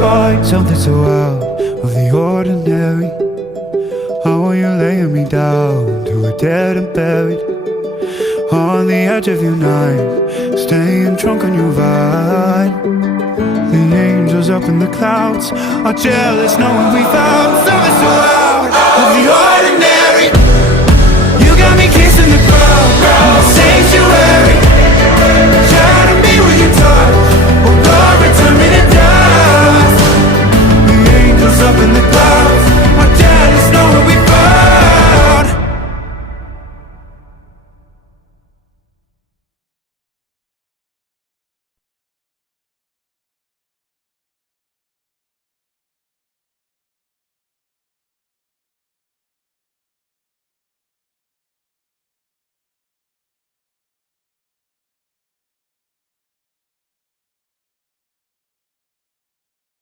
find something so out of the ordinary. How are you laying me down to a dead and buried on the edge of your night, staying drunk on your vine. The angels up in the clouds are jealous knowing we found something so out of the ordinary. You got me kissing the ground in the sanctuary.